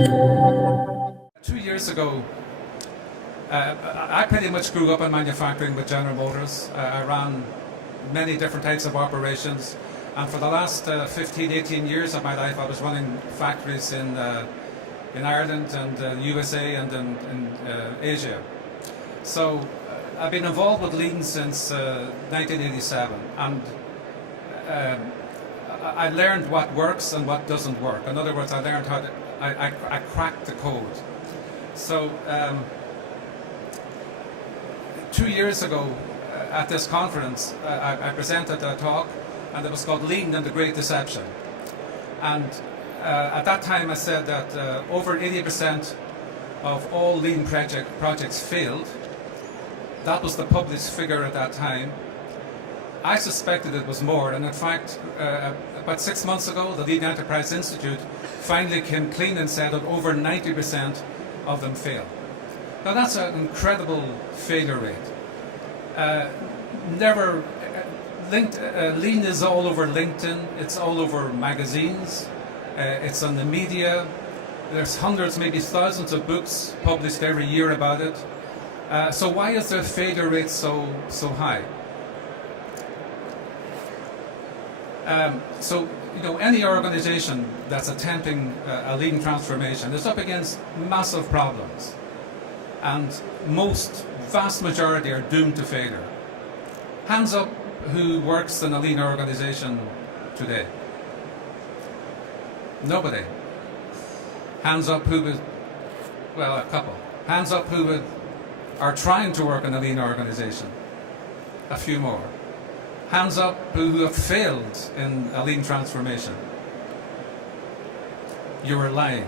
2 years ago, I pretty much grew up in manufacturing with General Motors. I ran many different types of operations, and for the last 15, 18 years of my life I was running factories in Ireland and the USA and in Asia. So I've been involved with Lean since 1987, and I learned what works and what doesn't work. In other words, I learned how to, I cracked the code. So 2 years ago at this conference, I presented a talk, and it was called Lean and the Great Deception. And at that time I said that over 80% of all Lean projects failed. That was the published figure at that time. I suspected it was more, and in fact, about 6 months ago, the Lean Enterprise Institute finally came clean and said that over 90% of them fail. Now that's an incredible failure rate. Lean is all over LinkedIn, it's all over magazines, it's on the media. There's hundreds, maybe thousands of books published every year about it. So why is the failure rate so high? So, you know, any organization that's attempting a lean transformation is up against massive problems, and vast majority are doomed to failure. Hands up who works in a lean organization today? Nobody. Hands up who would, well, a couple. Hands up who are trying to work in a lean organization? A few more. Hands up who have failed in a lean transformation? You were lying.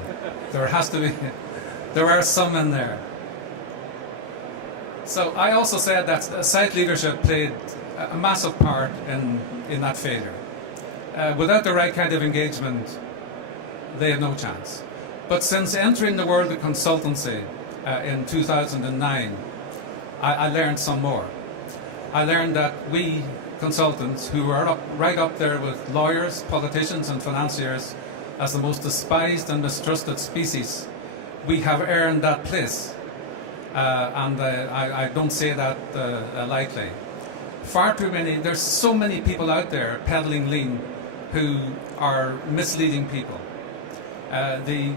There has to be, there are some in there. So I also said that site leadership played a massive part in that failure. Without the right kind of engagement, they have no chance. But since entering the world of consultancy in 2009, I learned some more. I learned that we consultants, who are right up there with lawyers, politicians and financiers as the most despised and mistrusted species, we have earned that place. And I don't say that lightly. Far too many, there's so many people out there peddling lean who are misleading people.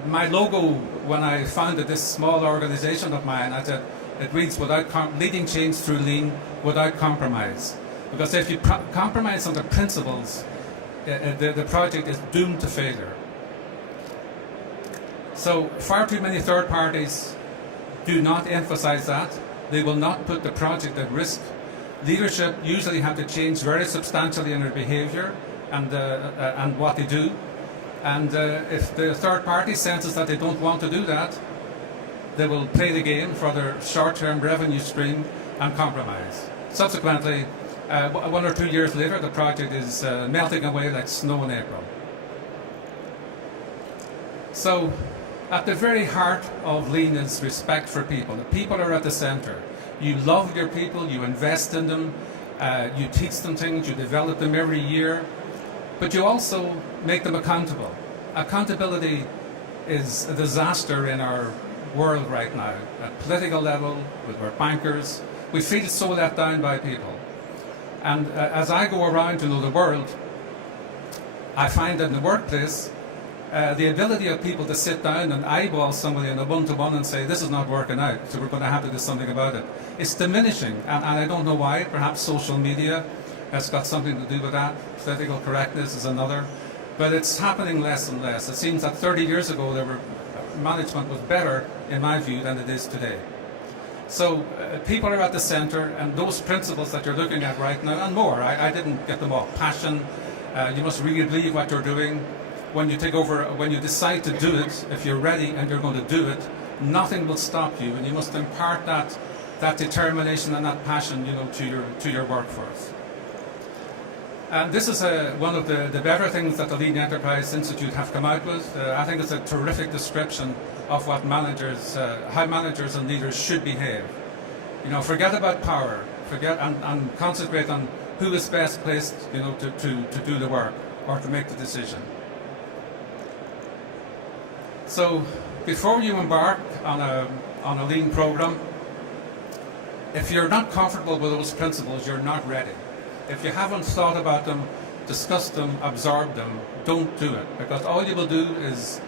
My logo, when I founded this small organization of mine, I said it reads leading change through lean without compromise. Because if you compromise on the principles, the project is doomed to failure. So far too many third parties do not emphasize that. They will not put the project at risk. Leadership usually have to change very substantially in their behavior and what they do. And if the third party senses that they don't want to do that, they will play the game for their short-term revenue stream and compromise. Subsequently, 1 or 2 years later, the project is melting away like snow in April. So, at the very heart of lean is respect for people. The people are at the center. You love your people, you invest in them, you teach them things, you develop them every year, but you also make them accountable. Accountability is a disaster in our world right now. At political level, with our bankers, we feel so let down by people. And as I go around to know the world, I find that in the workplace, the ability of people to sit down and eyeball somebody in a one-to-one and say, this is not working out, so we're going to have to do something about it, it's diminishing. And I don't know why. Perhaps social media has got something to do with that. Political correctness is another. But it's happening less and less. It seems that 30 years ago, management was better, in my view, than it is today. So people are at the center, and those principles that you're looking at right now, and more, I didn't get them all. Passion, you must really believe what you're doing. When you take over, when you decide to do it, if you're ready and you're going to do it, nothing will stop you, and you must impart that determination and that passion, you know, to your workforce. And this is one of the better things that the Lean Enterprise Institute have come out with. I think it's a terrific description of what managers, how managers and leaders should behave. You know, forget about power, forget and concentrate on who is best placed, you know, to do the work or to make the decision. So before you embark on a lean program, if you're not comfortable with those principles, you're not ready. If you haven't thought about them, discussed them, absorbed them, don't do it, because all you will do is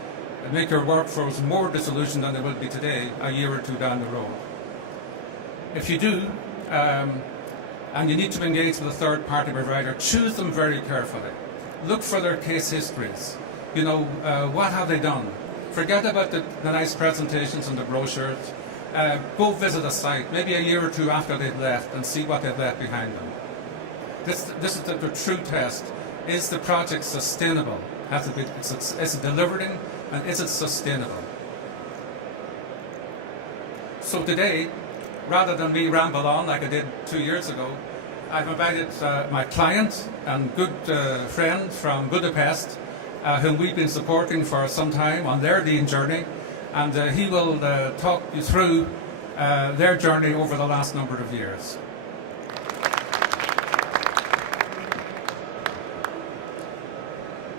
make your workforce more disillusioned than it will be today, a year or two down the road. If you do, and you need to engage with a third-party provider, choose them very carefully. Look for their case histories. You know, what have they done? Forget about the nice presentations and the brochures. Go visit a site, maybe a year or two after they've left, and see what they've left behind them. This is the true test. Is the project sustainable? Is it delivering, and is it sustainable? So today, rather than me ramble on like I did 2 years ago, I've invited my client and good friend from Budapest, whom we've been supporting for some time on their lean journey, and he will talk you through their journey over the last number of years.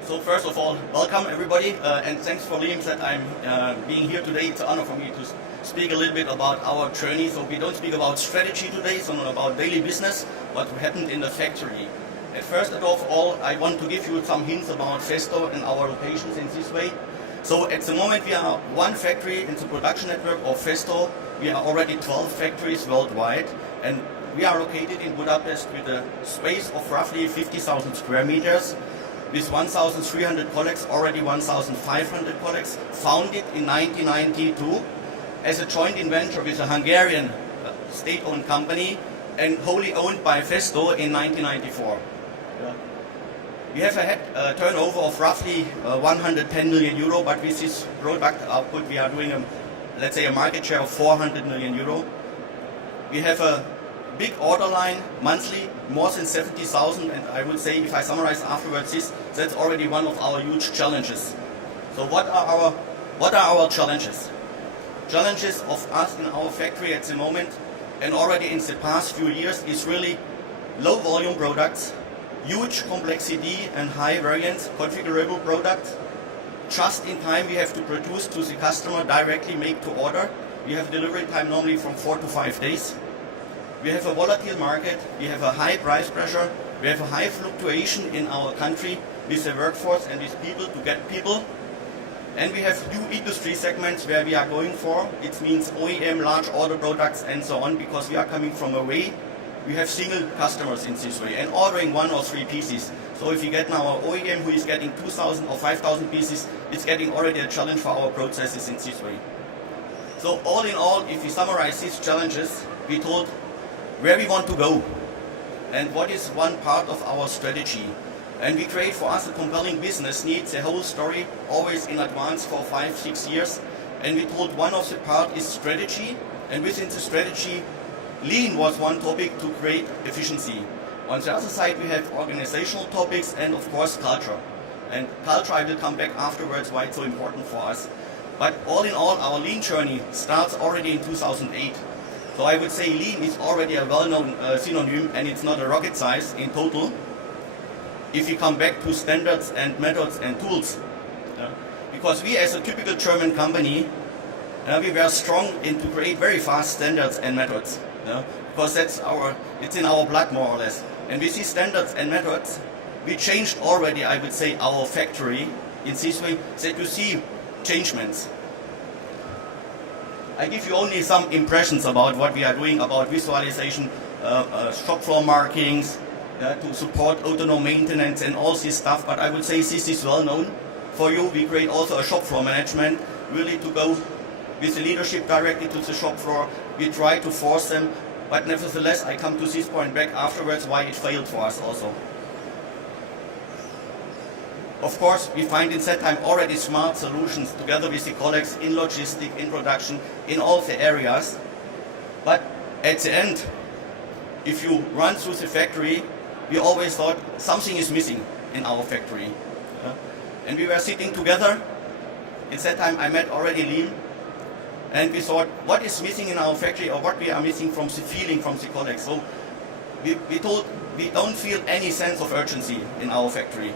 So first of all, welcome everybody, and thanks for Liam that I'm being here today. It's an honor for me to speak a little bit about our journey. So we don't speak about strategy today, so not about daily business, what happened in the factory. And first of all, I want to give you some hints about Festo and our locations in this way. So at the moment we are one factory in the production network of Festo. We are already 12 factories worldwide, and we are located in Budapest with a space of roughly 50,000 square meters. With 1,300 colleagues, already 1,500 colleagues, founded in 1992 as a joint venture with a Hungarian state-owned company and wholly owned by Festo in 1994. We have a turnover of roughly 110 million euro, but with this product output we are doing, let's say, a market share of 400 million euro. We have a big order line monthly, more than 70,000, and I would say, if I summarize afterwards this, that's already one of our huge challenges. So what are our challenges? Challenges of us in our factory at the moment, and already in the past few years, is really low volume products, huge complexity and high variance configurable products. Just in time we have to produce to the customer directly, make to order. We have delivery time normally from 4 to 5 days. We have a volatile market, we have a high price pressure, we have a high fluctuation in our country with the workforce and with people to get people. And we have new industry segments where we are going for. It means OEM, large order products and so on, because we are coming from away. We have single customers in this way and ordering 1 or 3 pieces. So if you get now an OEM who is getting 2,000 or 5,000 pieces, it's getting already a challenge for our processes in this way. So all in all, if we summarize these challenges, we told where we want to go and what is one part of our strategy. And we create for us a compelling business needs, the whole story always in advance for 5-6 years. And we told one of the part is strategy, and within the strategy, lean was one topic to create efficiency. On the other side we have organizational topics and of course culture. And culture I will come back afterwards why it's so important for us. But all in all, our lean journey starts already in 2008. So I would say lean is already a well-known synonym, and it's not a rocket science in total. If you come back to standards and methods and tools, because we as a typical German company, we were strong in to create very fast standards and methods, because it's in our blood more or less. And with these standards and methods, we changed already, I would say, our factory in this way that you see changements. I give you only some impressions about what we are doing about visualization, shop floor markings, to support autonomous maintenance and all this stuff, but I would say this is well known for you. We create also a shop floor management, really to go with the leadership directly to the shop floor. We try to force them, but nevertheless I come to this point back afterwards why it failed for us also. Of course, we find in that time already smart solutions together with the colleagues in logistics, in production, in all the areas. But at the end, if you run through the factory, we always thought something is missing in our factory. And we were sitting together. In that time I met already Liam, and we thought what is missing in our factory, or what we are missing from the feeling from the colleagues. So we thought we don't feel any sense of urgency in our factory.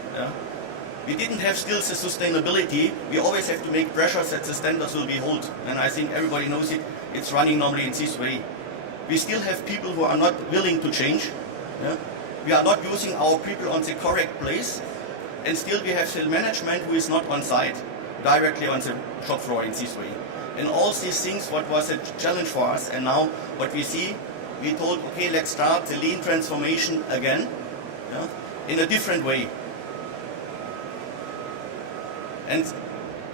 We didn't have still the sustainability. We always have to make pressures that the standards will be held. And I think everybody knows it. It's running normally in this way. We still have people who are not willing to change. Yeah? We are not using our people on the correct place. And still we have the management who is not on site, directly on the shop floor in this way. And all these things, what was a challenge for us, and now what we see, we told, okay, let's start the lean transformation again, yeah, in a different way. And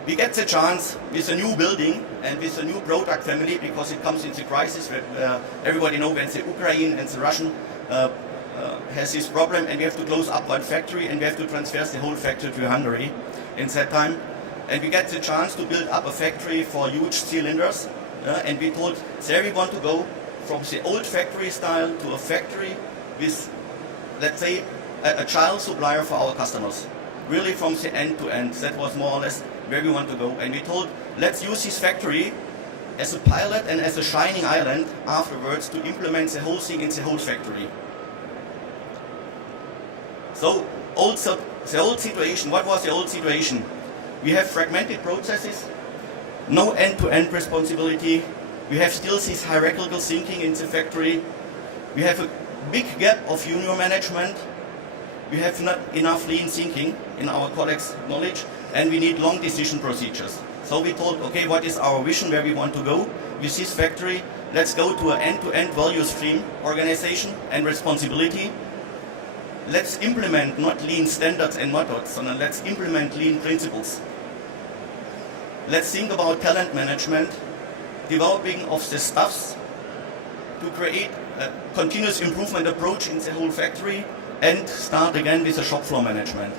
we get the chance with a new building and with a new product family, because it comes in the crisis where everybody knows when the Ukraine and the Russian has this problem, and we have to close up one factory and we have to transfer the whole factory to Hungary in that time. And we get the chance to build up a factory for huge cylinders, and we told there we want to go from the old factory style to a factory with, let's say, a child supplier for our customers. Really from the end to end. That was more or less where we want to go. And we told, let's use this factory as a pilot and as a shining island afterwards to implement the whole thing in the whole factory. So also the old situation, what was the old situation? We have fragmented processes, no end-to-end responsibility. We have still this hierarchical thinking in the factory. We have a big gap of junior management. We have not enough lean thinking in our colleagues' knowledge, and we need long decision procedures. So we thought, okay, what is our vision, where we want to go with this factory? Let's go to an end-to-end value stream organization and responsibility. Let's implement not lean standards and methods, but let's implement lean principles. Let's think about talent management, developing of the staffs to create a continuous improvement approach in the whole factory, and start again with the shop floor management.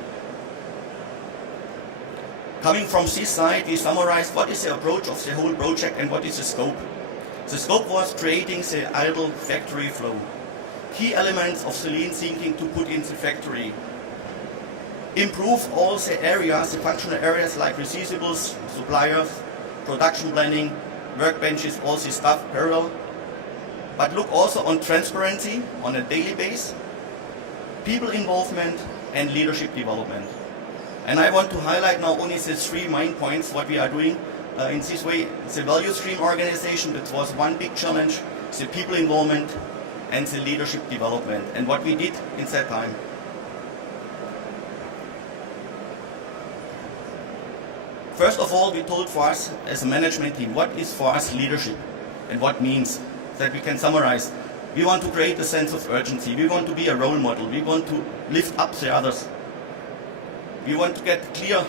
Coming from this side, we summarized what is the approach of the whole project and what is the scope. The scope was creating the ideal factory flow. Key elements of the lean thinking to put in the factory. Improve all the areas, the functional areas like receivables, suppliers, production planning, workbenches, all this stuff parallel. But look also on transparency on a daily basis, people involvement, and leadership development. And I want to highlight now only the three main points what we are doing in this way. The value stream organization, that was one big challenge, the people involvement, and the leadership development, and what we did in that time. First of all, we told for us as a management team, what is for us leadership and what means, that we can summarize. We want to create a sense of urgency. We want to be a role model. We want to lift up the others. We want to get clear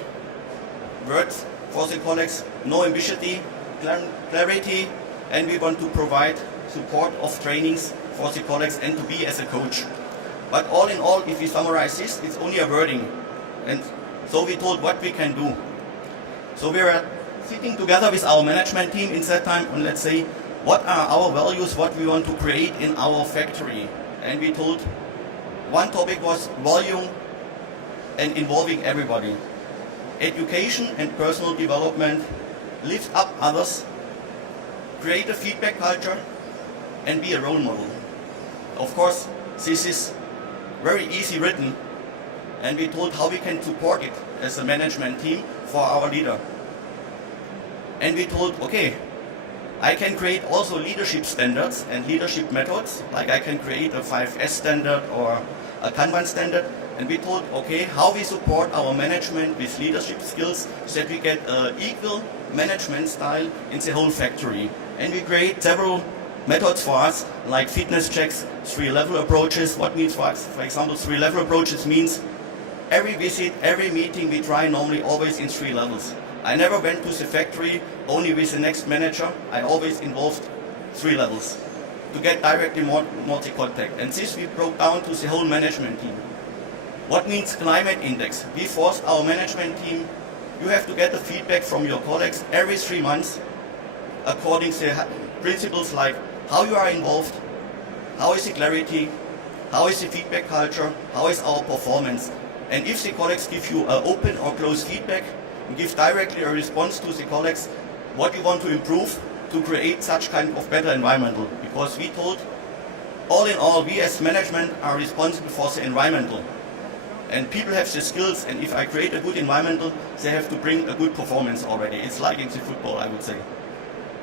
words for the colleagues, no ambiguity, clarity, and we want to provide support of trainings for the colleagues and to be as a coach. But all in all, if we summarize this, it's only a wording. And so we told what we can do. So we were sitting together with our management team in that time, and let's say, what are our values, what we want to create in our factory. And we told one topic was volume and involving everybody. Education and personal development, lift up others, create a feedback culture, and be a role model. Of course, this is very easy written, and we told how we can support it as a management team for our leader. And we told, okay, I can create also leadership standards and leadership methods, like I can create a 5S standard or a Kanban standard. And we thought, okay, how we support our management with leadership skills so that we get an equal management style in the whole factory. And we create several methods for us, like fitness checks, 3-level approaches. What means for us? For example, 3-level approaches means every visit, every meeting we try normally always in 3 levels. I never went to the factory only with the next manager. I always involved 3 levels to get directly multi-contact. And this we broke down to the whole management team. What means climate index? We forced our management team, you have to get the feedback from your colleagues every 3 months according to principles like how you are involved, how is the clarity, how is the feedback culture, how is our performance. And if the colleagues give you an open or closed feedback, give directly a response to the colleagues what you want to improve to create such kind of better environmental. Because we told, all in all, we as management are responsible for the environmental. And people have the skills, and if I create a good environment, they have to bring a good performance already. It's like in the football, I would say.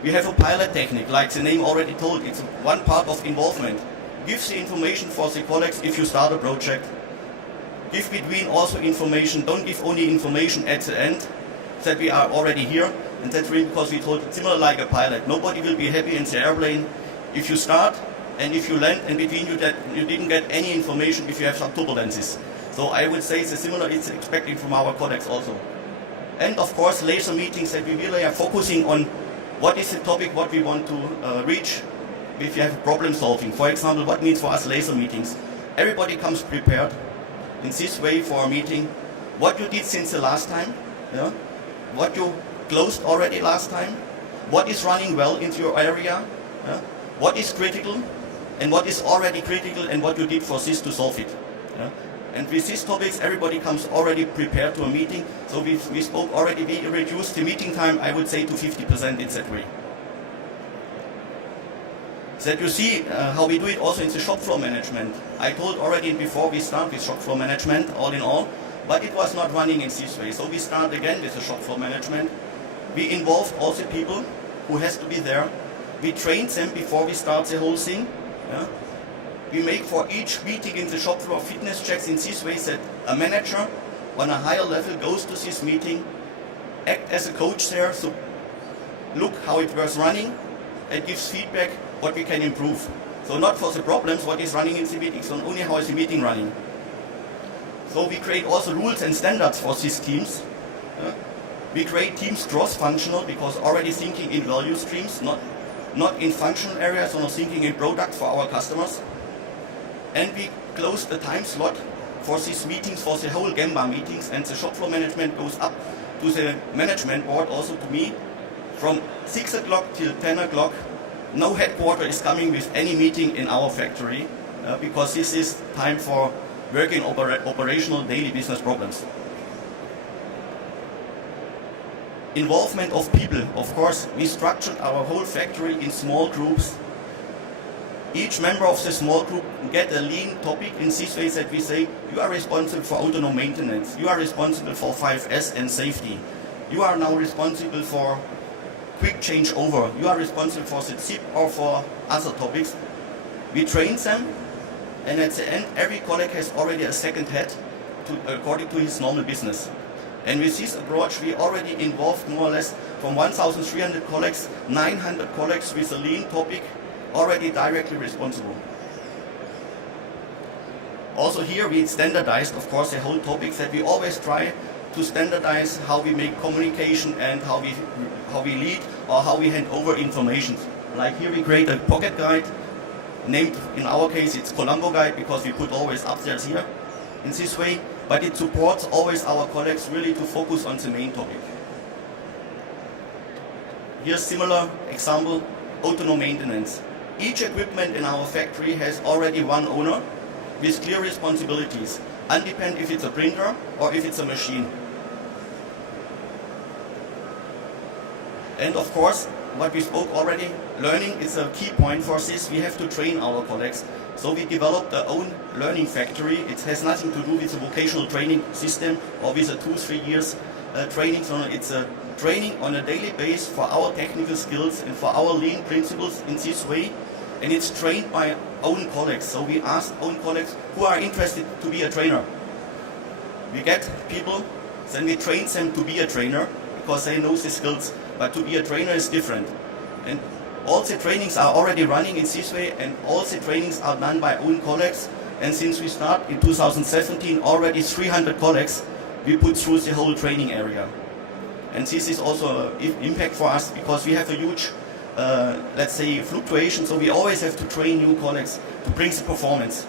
We have a pilot technique, like the name already told. It's one part of involvement. Give the information for the colleagues if you start a project. Give between also information. Don't give only information at the end that we are already here. And that's really because we told similar like a pilot. Nobody will be happy in the airplane if you start and if you land, and between you that you didn't get any information if you have some turbulences. So I would say the similar is expected from our colleagues also. And of course, laser meetings that we really are focusing on what is the topic, what we want to reach if you have problem solving. For example, what needs for us laser meetings? Everybody comes prepared in this way for a meeting. What you did since the last time, yeah? What you closed already last time, what is running well into your area, yeah? What is critical, and what is already critical, and what you did for this to solve it. Yeah? And with these topics, everybody comes already prepared to a meeting. So we spoke already, we reduced the meeting time, I would say, to 50% in that way. That you see how we do it also in the shop floor management. I told already before we start with shop floor management, all in all, but it was not running in this way. So we start again with the shop floor management. We involved also people who has to be there. We trained them before we start the whole thing. Yeah? We make for each meeting in the shop floor fitness checks in this way that a manager on a higher level goes to this meeting, act as a coach there, so look how it was running and gives feedback what we can improve. So not for the problems, what is running in the meeting, so only how is the meeting running. So we create also rules and standards for these teams. We create teams cross-functional because already thinking in value streams, not in functional areas, or thinking in products for our customers. And we close the time slot for these meetings, for the whole Gemba meetings, and the shop floor management goes up to the management board, also to me, from 6 o'clock till 10 o'clock. No headquarter is coming with any meeting in our factory because this is time for working operational daily business problems. Involvement of people, of course, we structured our whole factory in small groups. Each member of the small group get a lean topic in this way that we say, you are responsible for autonomous maintenance, you are responsible for 5S and safety, you are now responsible for quick changeover, you are responsible for the zip or for other topics. We train them, and at the end every colleague has already a second head according to his normal business. And with this approach we already involved more or less from 1,300 colleagues, 900 colleagues with a lean topic already directly responsible. Also here we standardized, of course, the whole topic that we always try to standardize how we make communication and how we lead or how we hand over information. Like here we create a pocket guide, named in our case it's Colombo guide because we put always upstairs here in this way, but it supports always our colleagues really to focus on the main topic. Here's similar example, autonomous maintenance. Each equipment in our factory has already one owner with clear responsibilities, undependent if it's a printer or if it's a machine. And of course, what we spoke already, learning is a key point for this. We have to train our colleagues. So we developed our own learning factory. It has nothing to do with a vocational training system or with a 2-3 years training. So it's a training on a daily basis for our technical skills and for our lean principles in this way. And it's trained by own colleagues. So we asked own colleagues who are interested to be a trainer. We get people, then we train them to be a trainer because they know the skills. But to be a trainer is different. And all the trainings are already running in this way, and all the trainings are done by own colleagues. And since we start in 2017, already 300 colleagues we put through the whole training area. And this is also an impact for us because we have a huge, let's say, fluctuation. So we always have to train new colleagues to bring the performance.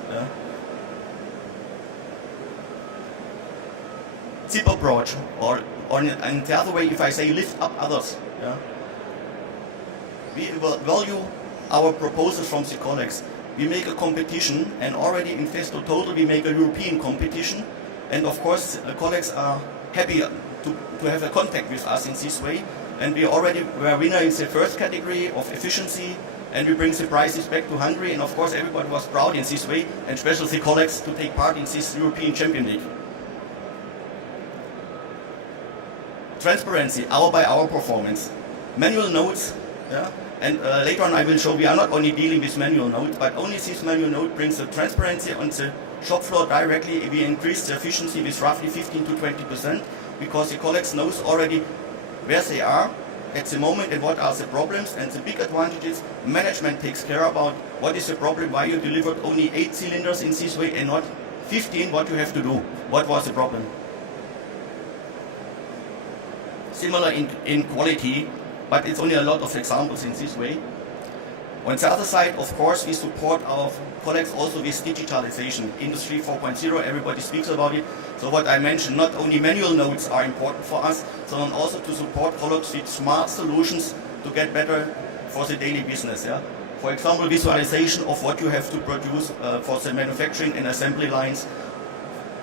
Zip approach, or in the other way, if I say lift up others. Yeah? We value our proposals from the colleagues. We make a competition, and already in Festo Total we make a European competition. And of course, the colleagues are happy to have a contact with us in this way. And we already were winner in the first category of efficiency, and we bring the prizes back to Hungary. And of course, everybody was proud in this way, and especially the colleagues to take part in this European Champion League. transparency, hour by hour performance. Manual notes, yeah? And later on I will show we are not only dealing with manual notes, but only this manual note brings the transparency on the shop floor directly. We increase the efficiency with roughly 15 to 20% because the colleagues knows already where they are at the moment and what are the problems. And the big advantage is management takes care about what is the problem, why you delivered only 8 cylinders in this way and not 15, what you have to do, what was the problem. Similar in quality, but it's only a lot of examples in this way. On the other side, of course, we support our colleagues also with digitalization. Industry 4.0, everybody speaks about it. So what I mentioned, not only manual notes are important for us, but also to support colleagues with smart solutions to get better for the daily business. Yeah? For example, visualization of what you have to produce for the manufacturing and assembly lines,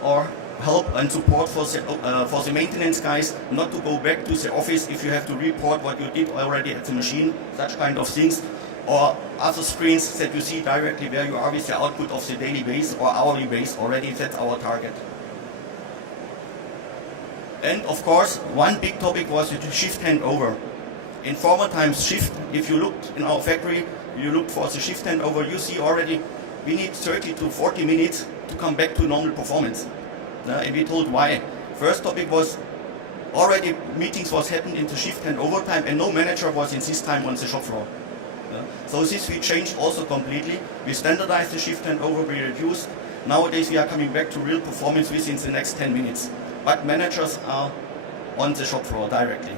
or help and support for the maintenance guys not to go back to the office if you have to report what you did already at the machine, such kind of things, or other screens that you see directly where you are with the output of the daily base or hourly base already. That's our target. And of course, one big topic was the shift handover. In former times, shift, if you looked in our factory, you looked for the shift handover, you see already we need 30 to 40 minutes to come back to normal performance. And we told why. First topic was already meetings was happening in the shift and overtime and no manager was in this time on the shop floor. So this we changed also completely. We standardized the shift and over, we reduced. Nowadays we are coming back to real performance within the next 10 minutes. But managers are on the shop floor directly.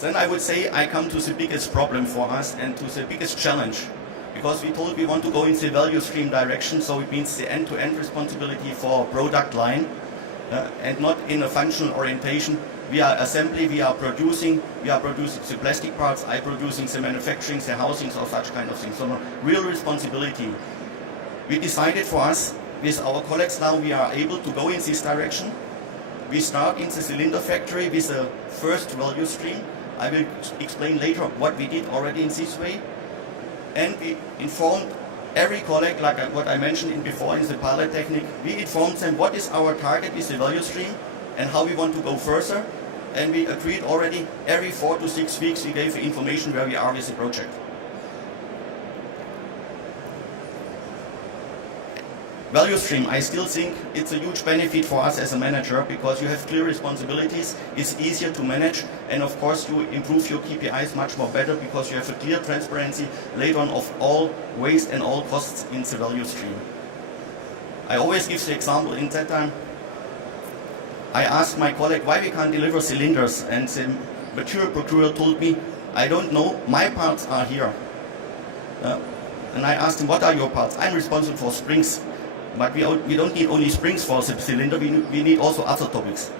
Then I would say I come to the biggest problem for us and to the biggest challenge. Because we told we want to go in the value stream direction, so it means the end-to-end responsibility for product line and not in a functional orientation. We are assembly, we are producing the plastic parts, I producing the manufacturing, the housings or such kind of things. So real responsibility. We decided for us, with our colleagues now, we are able to go in this direction. We start in the cylinder factory with the first value stream. I will explain later what we did already in this way. And we informed every colleague, like what I mentioned before in the pilot technique, we informed them what is our target with the value stream and how we want to go further. And we agreed already every 4 to 6 weeks we gave information where we are with the project. Value stream, I still think it's a huge benefit for us as a manager because you have clear responsibilities, it's easier to manage, and of course you improve your KPIs much more better because you have a clear transparency later on of all waste and all costs in the value stream. I always give the example in that time. I asked my colleague why we can't deliver cylinders, and the material procurer told me, I don't know, my parts are here. And I asked him, what are your parts? I'm responsible for springs. But we don't need only springs for the cylinder, we need also other topics.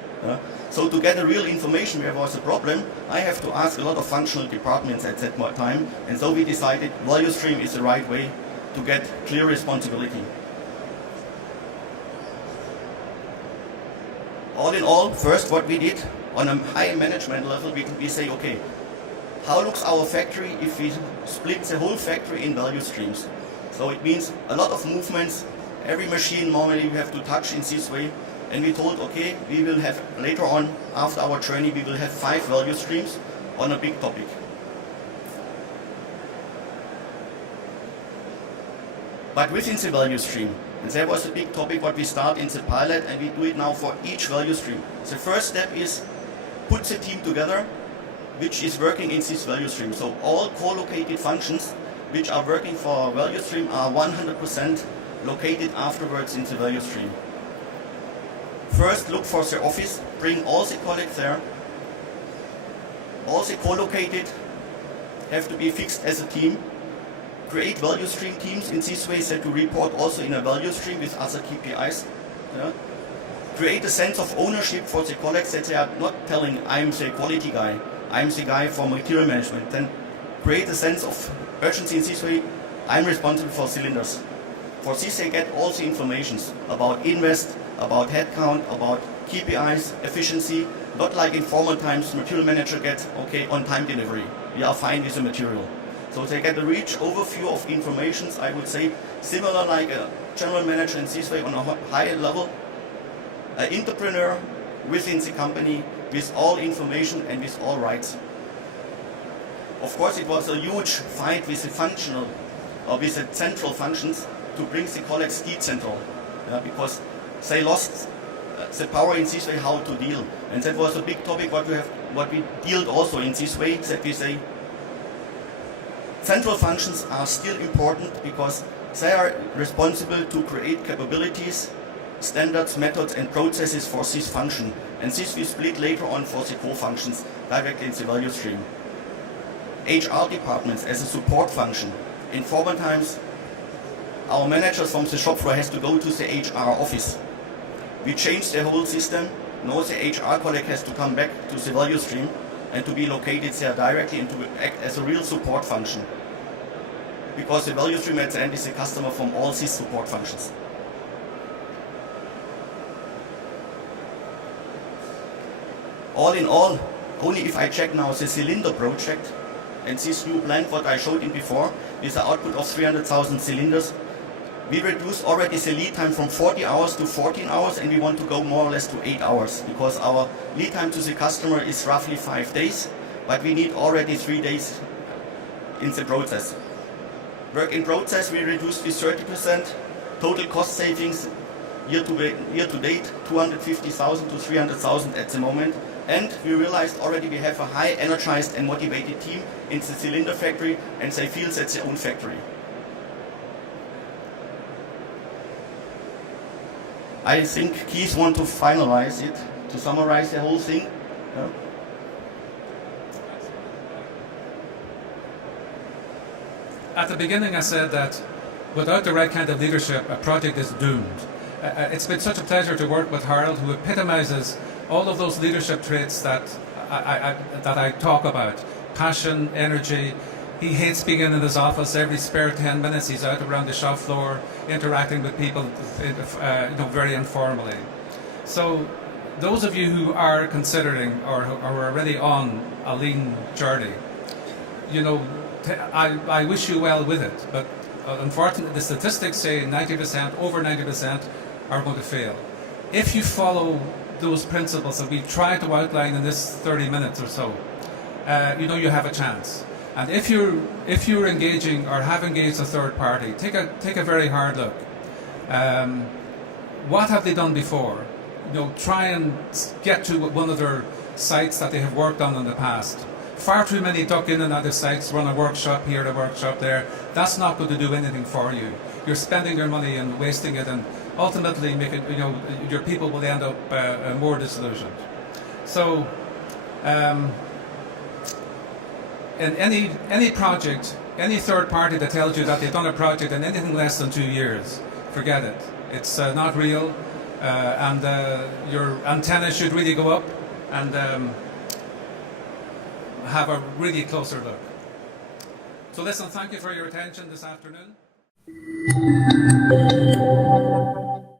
So to get a real information where was the problem, I have to ask a lot of functional departments at that time, and so we decided value stream is the right way to get clear responsibility. All in all, first what we did on a high management level, we say, okay, how looks our factory if we split the whole factory in value streams? So it means a lot of movements. Every machine normally we have to touch in this way, and we told, okay, we will have later on, after our journey, we will have 5 value streams on a big topic. But within the value stream, and there was a big topic what we start in the pilot, and we do it now for each value stream. The first step is put the team together, which is working in this value stream. So all co-located functions which are working for our value stream are 100% located afterwards in the value stream. First, look for the office, bring all the colleagues there. All the co-located have to be fixed as a team. Create value stream teams in this way that you report also in a value stream with other KPIs. Create a sense of ownership for the colleagues that they are not telling, I'm the quality guy, I'm the guy for material management. Then create a sense of urgency in this way, I'm responsible for cylinders. For this they get all the information about invest, about headcount, about KPIs, efficiency, not like in former times material manager gets, okay, on time delivery, we are fine with the material. So they get a rich overview of informations, I would say, similar like a general manager in this way on a high level, an entrepreneur within the company with all information and with all rights. Of course, it was a huge fight with the functional, or with the central functions to bring the colleagues decentral, because they lost the power in this way how to deal. And that was a big topic what we dealt also in this way, that we say central functions are still important because they are responsible to create capabilities, standards, methods and processes for this function. And this we split later on for the core functions directly in the value stream. HR departments as a support function. In former times, our managers from the shop floor has to go to the HR office. We changed the whole system. Now the HR colleague has to come back to the value stream and to be located there directly and to act as a real support function. Because the value stream at the end is the customer from all these support functions. All in all, only if I check now the cylinder project and this new plant what I showed you before, with the output of 300,000 cylinders, we reduced already the lead time from 40 hours to 14 hours and we want to go more or less to 8 hours because our lead time to the customer is roughly 5 days, but we need already 3 days in the process. Work in process we reduced with 30%, total cost savings year to date 250,000 to 300,000 at the moment. And we realized already we have a high energized and motivated team in the cylinder factory and they feel that's their own factory. I think Keith wants to finalize it, to summarize the whole thing. Yeah? At the beginning I said that without the right kind of leadership, a project is doomed. It's been such a pleasure to work with Harold, who epitomizes all of those leadership traits that I talk about. Passion, energy. He hates being in his office. Every spare 10 minutes he's out around the shop floor interacting with people very informally. So those of you who are considering or who are already on a lean journey, I wish you well with it. But unfortunately the statistics say 90%, over 90% are going to fail. If you follow those principles that we try to outline in this 30 minutes or so, you have a chance. And if you're engaging or have engaged a third party, take a very hard look. What have they done before? Try and get to one of their sites that they have worked on in the past. Far too many duck in and out of sites, run a workshop here, a workshop there. That's not going to do anything for you. You're spending your money and wasting it, and ultimately your people will end up more disillusioned. So in any project, any third party that tells you that they've done a project in anything less than 2 years, forget it. It's not real, and your antenna should really go up and have a really closer look. So listen, thank you for your attention this afternoon.